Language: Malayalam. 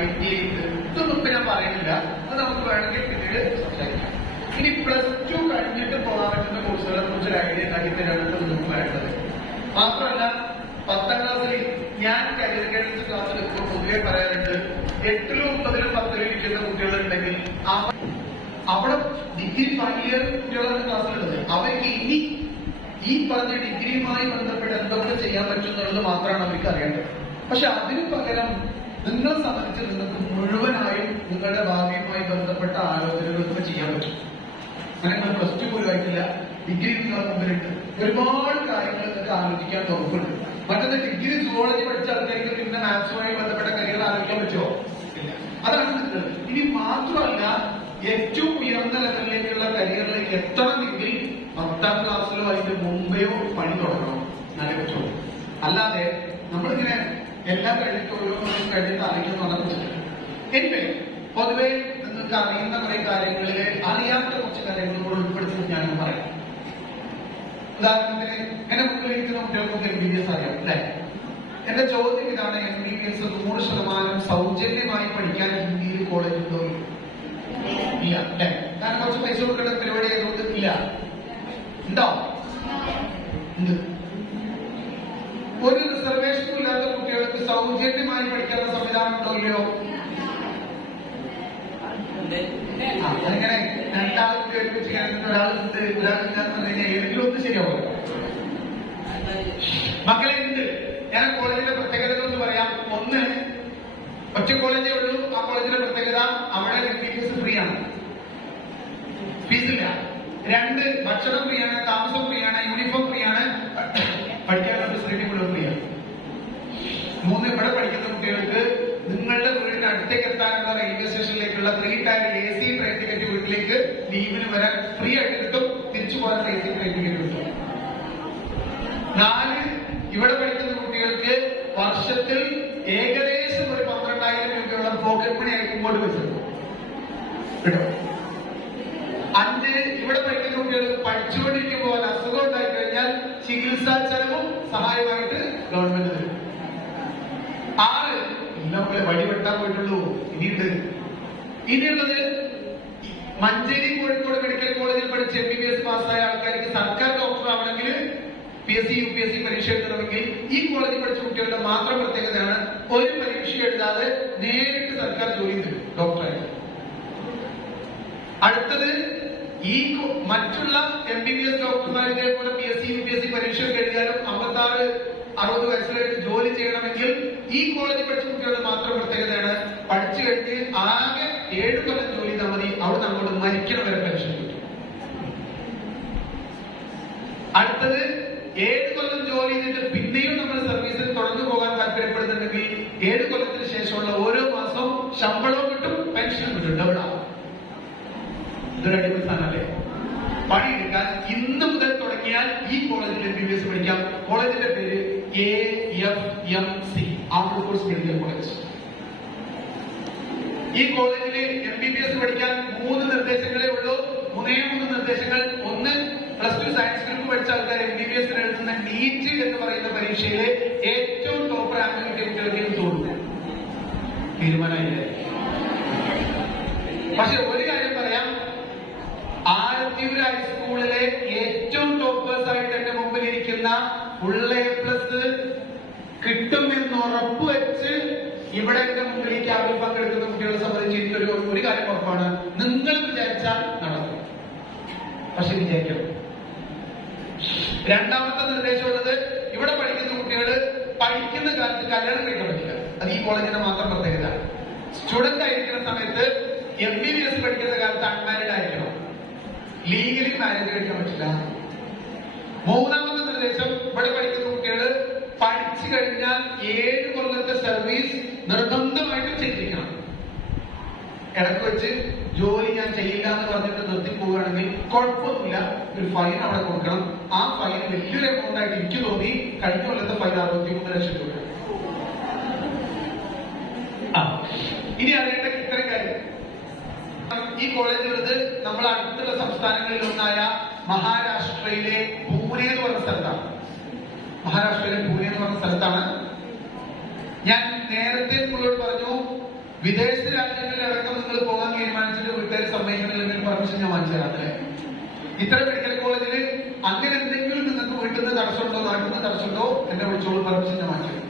IT ഇതൊന്നും ഇപ്പൊ ഞാൻ പറയുന്നില്ല. അത് നമുക്ക് വേണമെങ്കിൽ പിന്നീട് സംസാരിക്കാം. ഇനി +2 കഴിഞ്ഞിട്ട് പോകാൻ പറ്റുന്ന കോഴ്സുകളെ കുറിച്ച് ഒരു ഐഡിയ ഉണ്ടാക്കി തരാനാണ് നമുക്ക് വേണ്ടത്. മാത്രമല്ല 10ാം ക്ലാസ്സിൽ ഞാൻ കരിയർ ഗൈഡൻസ് ക്ലാസ്സിൽ എടുക്കുമ്പോൾ പൊതുവെ പറയാറുണ്ട്, 8ലും 9ലും 10ലും ഇരിക്കുന്ന കുട്ടികളുണ്ടെങ്കിൽ അവിടെ ഡിഗ്രി ഫൈനൽ ഇയർ കുട്ടികളാണ് ക്ലാസ്സിലുള്ളത്. അവർക്ക് ഇനി ഈ പറഞ്ഞ ഡിഗ്രിയുമായി ബന്ധപ്പെട്ട് എന്തൊക്കെ ചെയ്യാൻ പറ്റും എന്നുള്ളത് മാത്രമാണ് അവർക്ക് അറിയേണ്ടത്. പക്ഷെ അതിനു പകരം നിങ്ങളെ സംബന്ധിച്ച് നിങ്ങൾക്ക് മുഴുവനായും നിങ്ങളുടെ ഭാവിയുമായി ബന്ധപ്പെട്ട ആലോചനകളൊക്കെ ചെയ്യാൻ പറ്റും. അങ്ങനെ നിങ്ങൾ +2 പോലും ആയിട്ടില്ല, ഡിഗ്രി നിങ്ങളെ മുമ്പിലുണ്ട്. ഒരുപാട് കാര്യങ്ങൾ നിങ്ങൾക്ക് ആലോചിക്കാൻ തുറപ്പുണ്ട്. മറ്റൊന്ന് ഡിഗ്രി സുവോളജി പഠിച്ച ആൾക്കാർക്ക് പിന്നെ മാത്സുമായി ബന്ധപ്പെട്ട കരിയർ ആലോചിക്കാൻ പറ്റുമോ? ഇല്ല. അതാണ് നിൽക്കുന്നത്. ഇനി മാത്രമല്ല, ഏറ്റവും ഉയർന്ന ലെവലിലേക്കുള്ള കരിയറിലേക്ക് എത്തണമെങ്കിൽ 10ാം ക്ലാസ്സിലോ അതിന്റെ മുമ്പെയോ പണി തുടങ്ങണം, എന്നാലേ പറ്റുള്ളൂ. അല്ലാതെ നമ്മളിങ്ങനെ എല്ലാം കഴിഞ്ഞിട്ട് ഓരോന്നും കഴിഞ്ഞിട്ട് ആലോചിക്കാൻ നടന്നിട്ടില്ല. എനിവേ, പൊതുവെ നിങ്ങൾക്ക് അറിയുന്ന കുറെ കാര്യങ്ങളില് അറിയാത്ത കുറച്ച് കാര്യങ്ങൾ കൂടെ ഉൾപ്പെടുത്തി ഞാനും പറയാം. ഉദാഹരണത്തിന് എന്റെ മുമ്പിലിരിക്കുന്ന കുട്ടികൾക്ക് MBBS അറിയാം അല്ലെ? എന്റെ ചോദ്യം ഇതാണ്, MBBS 100% സൗജന്യമായി പഠിക്കാൻ ഹിന്ദിയിൽ കോളേജ് ഉണ്ടോ? ഇല്ല അല്ലെ? കാരണം കുറച്ച് പൈസ കൊടുക്കേണ്ട പരിപാടി ആയതുകൊണ്ട് ഇല്ല. ഉണ്ടോ? ഉണ്ട്. ഒരു റിസർവേഷനും ഇല്ലാത്ത കുട്ടികൾക്ക് സൗജന്യമായി പഠിക്കാനുള്ള സംവിധാനം ഉണ്ടോ? ഇല്ലയോ? അതിങ്ങനെ 2 കുട്ടി ഒരുമിച്ച് ഒരാളുണ്ട് ഒരാളില്ലാന്ന് കഴിഞ്ഞാൽ ഏതെങ്കിലും ഒന്ന് ശരിയാവും. മക്കളെ ഉണ്ട്. ഞാൻ കോളേജിന്റെ പ്രത്യേകത എന്ന് പറയാം. ഒന്ന്, ഒറ്റ കോളേജേ ഉള്ളൂ. ആ കോളേജിന്റെ പ്രത്യേകത അവിടെ MBBS ഫ്രീ ആണ്, ഫീസില്ല. 2, ഭക്ഷണം ഫ്രീ ആണ്, താമസം ഫ്രീ ആണ്, യൂണിഫോം ഫ്രീ ആണ്, പഠിക്കാനുള്ള ഫെസിലിറ്റി കൂടെ ഫ്രീ ആണ്. 3, ഇവിടെ പഠിക്കുന്ന കുട്ടികൾക്ക് നിങ്ങളുടെ വീടിന് അടുത്തേക്ക് എത്താനുള്ള റെയിൽവേ സ്റ്റേഷനിലേക്കുള്ള 3 ടയർ AC ട്രെയിൻ ടിക്കറ്റ് വീട്ടിലേക്ക് ലീവിന് വരാൻ ഫ്രീ ആയിട്ട് കിട്ടും. തിരിച്ചു പോകാൻ AC ട്രെയിൻ ടിക്കറ്റ് കിട്ടും. 4, ഇവിടെ പഠിക്കുന്ന കുട്ടികൾക്ക് വർഷത്തിൽ ഏകദേശം ഒരു 12,000 രൂപയോളം പോക്കറ്റ് മണി ആയിട്ട് ഇങ്ങോട്ട് പൈസ കിട്ടും. 5, ഇവിടെ പഠിക്കുന്ന കുട്ടികൾക്ക് പഠിച്ചുകൊണ്ടിരിക്കുമ്പോൾ അസുഖം ഉണ്ടായി കഴിഞ്ഞാൽ ചികിത്സാ ചെലവും സഹായമായിട്ട് ഗവൺമെന്റ് തരും. 6, നമ്മളെ വഴിവെട്ടാൻ പോയിട്ടുള്ളൂ, ഇനിയുണ്ട്. ഇനിയുള്ളത് മഞ്ചേരി കോഴിക്കോട് മെഡിക്കൽ കോളേജിൽ പഠിച്ച് MBBS പാസ്സായ ആൾക്കാർക്ക് സർക്കാർ ഡോക്ടർ ആവണമെങ്കിൽ PSC UPSC പരീക്ഷ എഴുതണമെങ്കിൽ ഈ കോളേജിൽ പഠിച്ച കുട്ടികളുടെ മാത്രം പ്രത്യേകതയാണ് ഒരു പരീക്ഷ എഴുതാതെ നേരിട്ട് സർക്കാർ ജോലി തരും ഡോക്ടറായിട്ട്. അടുത്തത്, ഈ മറ്റുള്ള MBBS ഡോക്ടർമാരെ പോലെ PSC UPSC പരീക്ഷ എഴുതിയാലും 56-60 വയസ്സിലേക്ക് ജോലി ചെയ്യണമെങ്കിൽ ഈ കോളേജിൽ പഠിച്ച കുട്ടികളുടെ മാത്രം പ്രത്യേകതയാണ് പഠിച്ചു കഴിഞ്ഞ് ആകെ 7 കൊല്ലം ജോലി ചെയ്താൽ മതി, അവിടെ അങ്ങോട്ട് മരിക്കണം വരെ പെൻഷൻ കിട്ടും. അടുത്തത്, 7 കൊല്ലം ജോലി ചെയ്തിട്ട് പിന്നെയും നമ്മൾ സർവീസിൽ തുടർന്നു പോകാൻ താല്പര്യപ്പെടുന്നുണ്ടെങ്കിൽ 7 കൊല്ലത്തിന് ശേഷമുള്ള ഓരോ മാസവും ശമ്പളവും കിട്ടും, പെൻഷനും കിട്ടും, ഡബിളാവും. ഇതൊരു അടിപൊളി സ്ഥാനമല്ലേ? പണിയെടുക്കാൻ ഇന്ന് മുതൽ തുടങ്ങിയാൽ ഈ കോളേജിൽ MBBS പഠിക്കാം. കോളേജിന്റെ പേര് AFMC, art course medical college. ഈ കോളേജിൽ MBBS പഠിക്കാൻ 3 നിർദ്ദേശങ്ങളേ ഉള്ളൂ. 3 നിർദ്ദേശങ്ങൾ. ഒന്ന്, +2 സയൻസ് ഗ്രൂപ്പ് പഠിച്ച ആൾക്കാർ MBBS എഴുതുന്ന NEET എന്ന് പറയുന്ന പരീക്ഷയിലെ ഏറ്റവും ടോപ്പ് റാങ്ക് കിട്ടിയ കുട്ടികൾക്ക് തോന്നുന്നു. തീരുമാനമില്ലേ? പക്ഷെ ഒരു കാര്യം പറയാം, ആലത്തൂർ ഹൈസ്കൂളിലെ ഏറ്റവും ടോപ്പേഴ്സ് ആയിട്ട് എന്റെ മുമ്പിൽ ഇരിക്കുന്ന ഫുൾ A+ കിട്ടുമെന്ന് ഉറപ്പുവെച്ച് ഇവിടെ എന്റെ മുമ്പിലേക്ക് അവർ പങ്കെടുക്കുന്ന കുട്ടികളെ സംബന്ധിച്ച് എനിക്കൊരു കാര്യം ഉറപ്പാണ്, നിങ്ങൾ വിചാരിച്ചാൽ നടക്കും. പക്ഷെ വിചാരിക്കണം. രണ്ടാമത്തെ നിർദ്ദേശമുള്ളത്, ഇവിടെ പഠിക്കുന്ന കുട്ടികൾ പഠിക്കുന്ന കാലത്ത് കല്യാണം കഴിക്കാൻ പറ്റില്ല. അത് ഈ കോളേജിന്റെ മാത്രം പ്രത്യേകത. സ്റ്റുഡന്റ് ആയിരിക്കുന്ന സമയത്ത് MBBS പഠിക്കുന്ന കാലത്ത് അൺമാരീഡ് ആയിരിക്കണം, ലീഗലി മാരേജ് കഴിക്കാൻ പറ്റില്ല. 3ാമത്തെ നിർദ്ദേശം, ഇവിടെ പഠിക്കുന്ന കുട്ടികൾ പഠിച്ചു കഴിഞ്ഞാൽ 7 കൊല്ലത്തെ സർവീസ് നിർബന്ധമായിട്ടും ചെയ്യിക്കണം. ഇടയ്ക്ക് വെച്ച് ജോലി ഞാൻ ചെയ്യില്ല എന്ന് പറഞ്ഞിട്ട് നിർത്തി പോവുകയാണെങ്കിൽ കുഴപ്പമൊന്നുമില്ല, ഒരു ഫൈൻ അവിടെ കൊടുക്കണം. ആ ഫൈൻ വലിയൊരു എമൗണ്ട് ആയിട്ട് എനിക്ക് തോന്നി. കഴിഞ്ഞ കൊല്ലത്തെ ഫൈൻ 63 ലക്ഷം രൂപ. ഇനി അറിയേണ്ട ഇത്തരം കാര്യം, ഈ കോളേജുള്ളത് നമ്മൾ അടുത്തുള്ള സംസ്ഥാനങ്ങളിൽ ഒന്നായ മഹാരാഷ്ട്രയിലെ പൂനെ എന്ന് പറഞ്ഞ സ്ഥലത്താണ്. മഹാരാഷ്ട്രയിലെ പൂനെ എന്ന് പറഞ്ഞ സ്ഥലത്താണ്. ഞാൻ നേരത്തെ നിങ്ങളോട് പറഞ്ഞു വിദേശ രാജ്യങ്ങളിൽ അടക്കം നിങ്ങൾ പോകാൻ തീരുമാനിച്ചിട്ട് വീട്ടുകാർ സമ്മതിക്കുന്നില്ലെങ്കിൽ പെർമിഷൻ ഞാൻ വാങ്ങിച്ചു തരാം. ഇത്തരം മെഡിക്കൽ കോളേജിൽ അങ്ങനെ എന്തെങ്കിലും നിങ്ങൾക്ക് വീട്ടിൽ നിന്ന് തടസ്സമുണ്ടോ നാട്ടിൽ നിന്ന് തടസ്സമുണ്ടോ എന്നെ വിളിച്ചോളൂ, പെർമിഷൻ ഞാൻ വാങ്ങിച്ചു.